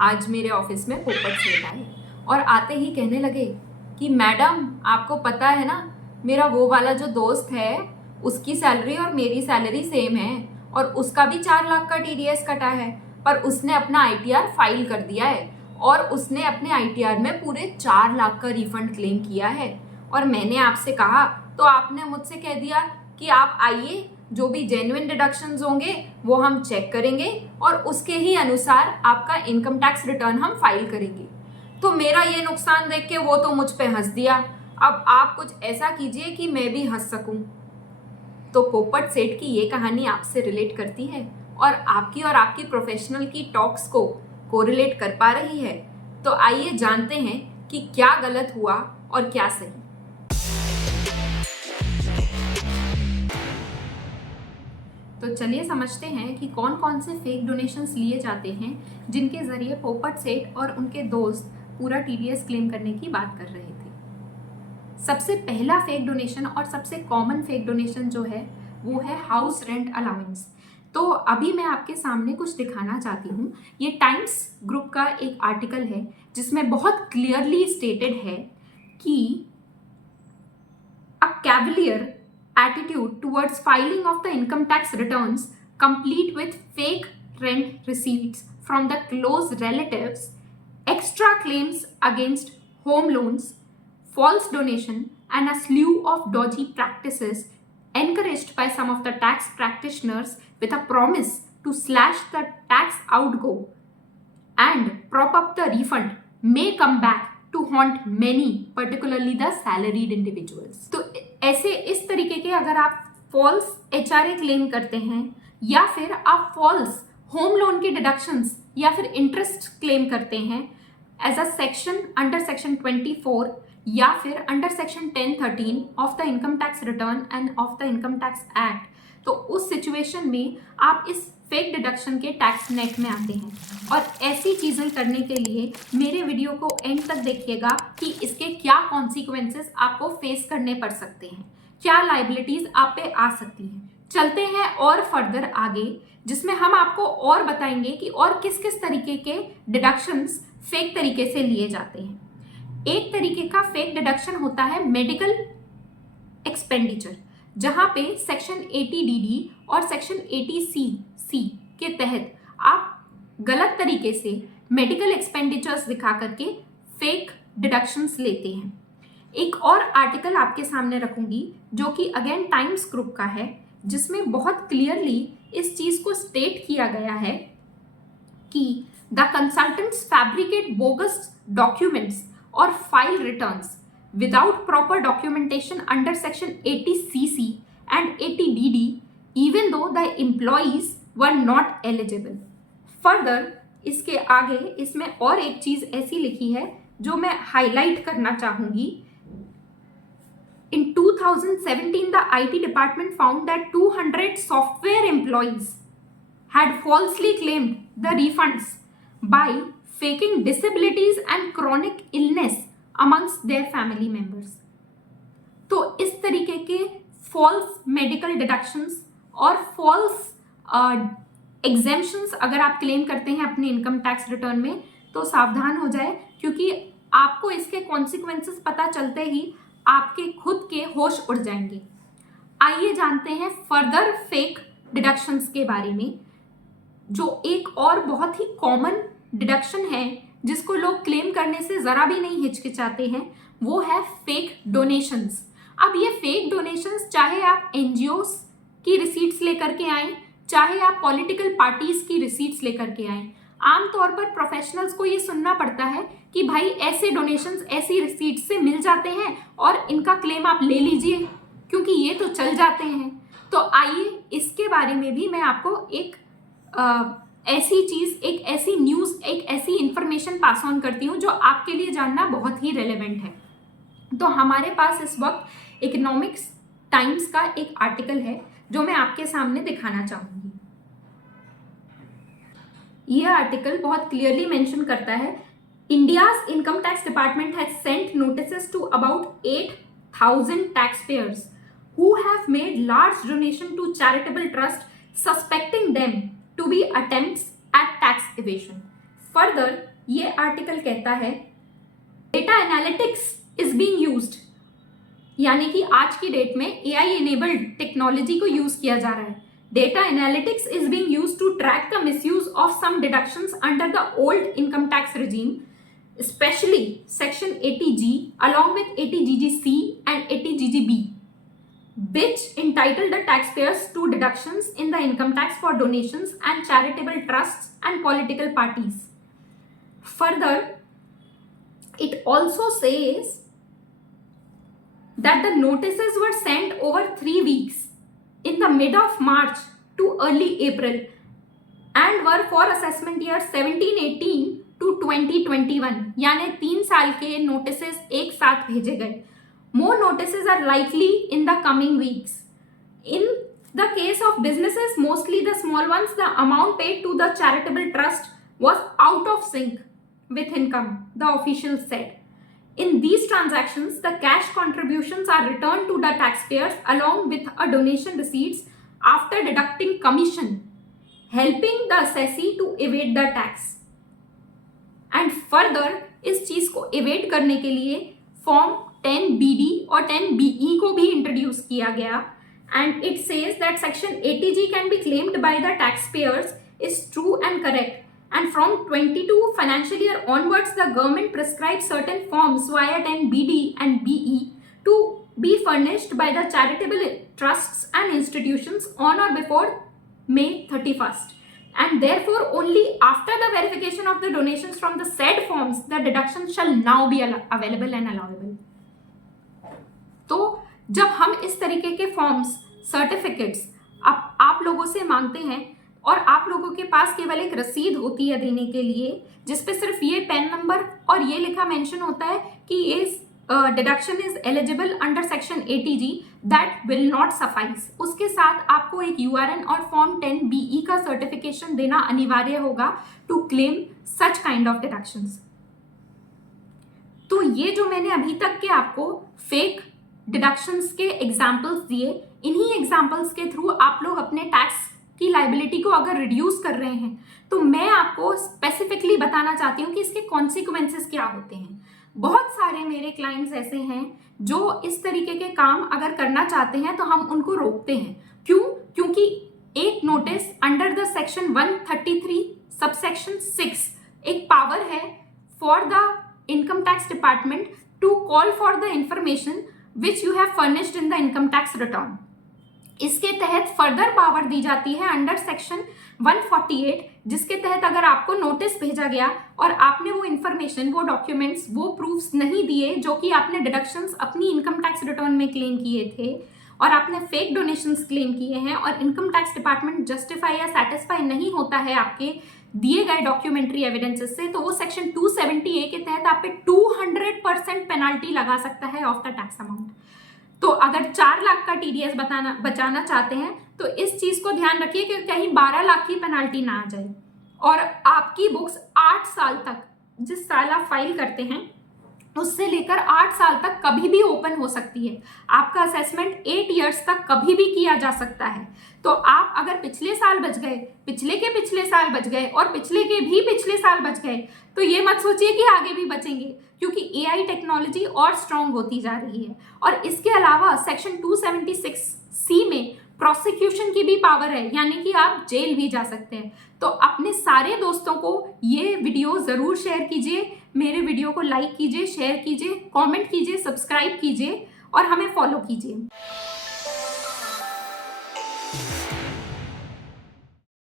आज मेरे ऑफिस में पोपट सेठ आए और आते ही कहने लगे कि मैडम आपको पता है ना, मेरा वो वाला जो दोस्त है उसकी सैलरी और मेरी सैलरी सेम है और उसका भी 4 लाख का टीडीएस कटा है, पर उसने अपना आईटीआर फाइल कर दिया है और उसने अपने आईटीआर में पूरे 4 लाख का रिफंड क्लेम किया है। और मैंने आपसे कहा तो आपने मुझसे कह दिया कि आप आइए, जो भी जेन्युइन डिडक्शंस होंगे वो हम चेक करेंगे और उसके ही अनुसार आपका इनकम टैक्स रिटर्न हम फाइल करेंगे। तो मेरा ये नुकसान देख के वो तो मुझ पे हंस दिया। अब आप कुछ ऐसा कीजिए कि मैं भी हंस सकूं। तो पोपट सेठ की ये कहानी आपसे रिलेट करती है और आपकी प्रोफेशनल की टॉक्स को कोरिलेट कर पा रही है। तो आइए जानते हैं कि क्या गलत हुआ और क्या सही। तो चलिए समझते हैं कि कौन कौन से फेक डोनेशंस लिए जाते हैं जिनके जरिए पोपट सेठ और उनके दोस्त पूरा टीडीएस क्लेम करने की बात कर रहे थे। सबसे पहला फेक डोनेशन और सबसे कॉमन फेक डोनेशन जो है वो है हाउस रेंट अलाउंस। तो अभी मैं आपके सामने कुछ दिखाना चाहती हूँ। ये टाइम्स ग्रुप का एक आर्टिकल है जिसमें बहुत क्लियरली स्टेटेड है कि अ Cavalier attitude towards filing of the income tax returns complete with fake rent receipts from the close relatives, extra claims against home loans, false donation, and a slew of dodgy practices encouraged by some of the tax practitioners with a promise to slash the tax outgo and prop up the refund may come back to haunt many, particularly the salaried individuals. तो ऐसे इस तरीके के अगर आप false HRA claim करते हैं या फिर आप फॉल्स होम लोन के डिडक्शंस या फिर इंटरेस्ट क्लेम करते हैं as a section under section 24 या फिर under section 1013 of the income tax return and of the income tax act, तो उस सिचुएशन में आप इस फेक डिडक्शन के टैक्स नेट में आते हैं। और ऐसी चीज़ें करने के लिए मेरे वीडियो को एंड तक देखिएगा कि इसके क्या कॉन्सिक्वेंसेस आपको फेस करने पड़ सकते हैं, क्या लाइबिलिटीज आप पे आ सकती हैं। चलते हैं और फर्दर आगे, जिसमें हम आपको और बताएंगे कि और किस किस तरीके के डिडक्शंस फेक तरीके से लिए जाते हैं। एक तरीके का फेक डिडक्शन होता है मेडिकल एक्सपेंडिचर, जहां पे सेक्शन 80DD और सेक्शन 80C के तहत आप गलत तरीके से मेडिकल एक्सपेंडिचर्स दिखा करके फेक डिडक्शंस लेते हैं। एक और आर्टिकल आपके सामने रखूंगी जो कि अगेन टाइम्स ग्रुप का है, जिसमें बहुत क्लियरली इस चीज को स्टेट किया गया है कि the consultants fabricate bogus documents और file returns without proper documentation under section 80CC and 80DD, even though the employees were not eligible. Further, इसके आगे इसमें और एक चीज ऐसी लिखी है जो मैं हाईलाइट करना चाहूंगी। In 2017, the IT department found that 200 software employees had falsely claimed the refunds by faking disabilities and chronic illness amongst their family members. तो इस तरीके के फॉल्स मेडिकल डिडक्शंस और फॉल्स एग्जेम्पशंस अगर आप क्लेम करते हैं अपने इनकम टैक्स रिटर्न में, तो सावधान हो जाए, क्योंकि आपको इसके कॉन्सिक्वेंसेस पता चलते ही आपके खुद के होश उड़ जाएंगे। आइए जानते हैं फर्दर फेक डिडक्शंस के बारे में। जो एक और बहुत ही कॉमन डिडक्शन है जिसको लोग क्लेम करने से जरा भी नहीं हिचकिचाते हैं, वो है फेक डोनेशंस। अब ये फेक डोनेशंस चाहे आप एनजीओस की रिसीट्स लेकर के आए, चाहे आप पॉलिटिकल पार्टीज की रिसीट्स लेकर के आए, आमतौर पर प्रोफेशनल्स को ये सुनना पड़ता है कि भाई ऐसे डोनेशंस ऐसी रिसीट से मिल जाते हैं और इनका क्लेम आप ले लीजिए क्योंकि ये तो चल जाते हैं। तो आइए इसके बारे में भी मैं आपको एक ऐसी चीज, एक ऐसी न्यूज, एक ऐसी इंफॉर्मेशन पास ऑन करती हूँ जो आपके लिए जानना बहुत ही रेलेवेंट है। तो हमारे पास इस वक्त इकोनॉमिक्स टाइम्स का एक आर्टिकल है जो मैं आपके सामने दिखाना चाहूंगी। यह आर्टिकल बहुत क्लियरली मेंशन करता है, India's income tax department has sent notices to about 8,000 taxpayers who have made large donation to charitable trust, suspecting them to be attempts at tax evasion. Further ये आर्टिकल कहता है data analytics is being used, यानी कि आज की date में AI enabled technology को use किया जा रहा है. Data analytics is being used to track the misuse of some deductions under the old income tax regime, especially section 80G along with 80GGC and 80GGB, which entitle the taxpayers to deductions in the income tax for donations and charitable trusts and political parties. Further, it also says that the notices were sent over 3 weeks in the mid of March to early April and were for assessment year 17-18 to 2021, यानी 3 साल के notices एक साथ भेजे गए. More notices are likely in the coming weeks. In the case of businesses, mostly the small ones, the amount paid to the charitable trust was out of sync with income, the official said. In these transactions, the cash contributions are returned to the taxpayers along with a donation receipts after deducting commission, helping the assessee to evade the tax. And further, इस चीज को evade करने के लिए form 10BD और 10BE को भी introduce किया गया. And it says that section 80G can be claimed by the taxpayers is true and correct. And from 22 financial year onwards, the government prescribes certain forms via 10BD and BE to be furnished by the charitable trusts and institutions on or before May 31st. And therefore, only after the verification of the donations from the said forms, the deduction shall now be available and allowable. तो जब हम इस तरीके के forms, certificates आप लोगों से मांगते हैं और आप लोगों के पास केवल एक रसीद होती है देने के लिए, जिसपे सिर्फ ये पैन नंबर और ये लिखा मेंशन होता है कि ये deduction is eligible under section 80G, that will not suffice. उसके साथ आपको एक URN और फॉर्म 10BE का सर्टिफिकेशन देना अनिवार्य होगा to claim such kind of deductions. तो ये जो मैंने अभी तक के आपको फेक डिडक्शंस के एग्जाम्पल्स दिए, इन्हीं एग्जाम्पल्स के थ्रू आप लोग अपने टैक्स की लाइबिलिटी को अगर रिड्यूस कर रहे हैं, तो मैं आपको स्पेसिफिकली बताना चाहती हूँ कि इसके कॉन्सिक्वेंसेस क्या होते हैं. बहुत सारे मेरे क्लाइंट्स ऐसे हैं जो इस तरीके के काम अगर करना चाहते हैं तो हम उनको रोकते हैं. क्यों? क्योंकि एक notice under the section 133 subsection 6 एक पावर है for the income tax department to call for the information which you have furnished in the income tax return. इसके तहत फर्दर पावर दी जाती है अंडर सेक्शन 148, जिसके तहत अगर आपको नोटिस भेजा गया और आपने वो इंफॉर्मेशन, वो डॉक्यूमेंट्स, वो प्रूफ्स नहीं दिए जो कि आपने डिडक्शंस अपनी इनकम टैक्स रिटर्न में क्लेम किए थे और आपने फेक डोनेशंस क्लेम किए हैं और इनकम टैक्स डिपार्टमेंट जस्टिफाई या सेटिस्फाई नहीं होता है आपके दिए गए डॉक्यूमेंट्री एविडेंसेस से, तो वो सेक्शन 270A के तहत आप पे 200% पेनाल्टी लगा सकता है ऑफ द टैक्स अमाउंट. तो अगर 4 लाख का TDS बचाना चाहते हैं तो इस चीज को ध्यान रखिए कि कहीं 12 लाख की पेनाल्टी ना आ जाए और आपकी बुक्स 8 साल तक, जिस साल आप फाइल करते हैं उससे लेकर 8 साल तक कभी भी ओपन हो सकती है. आपका असेसमेंट 8 इयर्स तक कभी भी किया जा सकता है. तो आप अगर पिछले साल बच गए, पिछले के पिछले साल बच गए और पिछले के भी पिछले साल बच गए, तो ये मत सोचिए कि आगे भी बचेंगे, क्योंकि AI टेक्नोलॉजी और स्ट्रांग होती जा रही है. और इसके अलावा सेक्शन 276C में प्रोसिक्यूशन की भी पावर है, यानी कि आप जेल भी जा सकते हैं. तो अपने सारे दोस्तों को ये वीडियो ज़रूर शेयर कीजिए, मेरे वीडियो को लाइक कीजिए, शेयर कीजिए, कमेंट कीजिए, सब्सक्राइब कीजिए और हमें फॉलो कीजिए.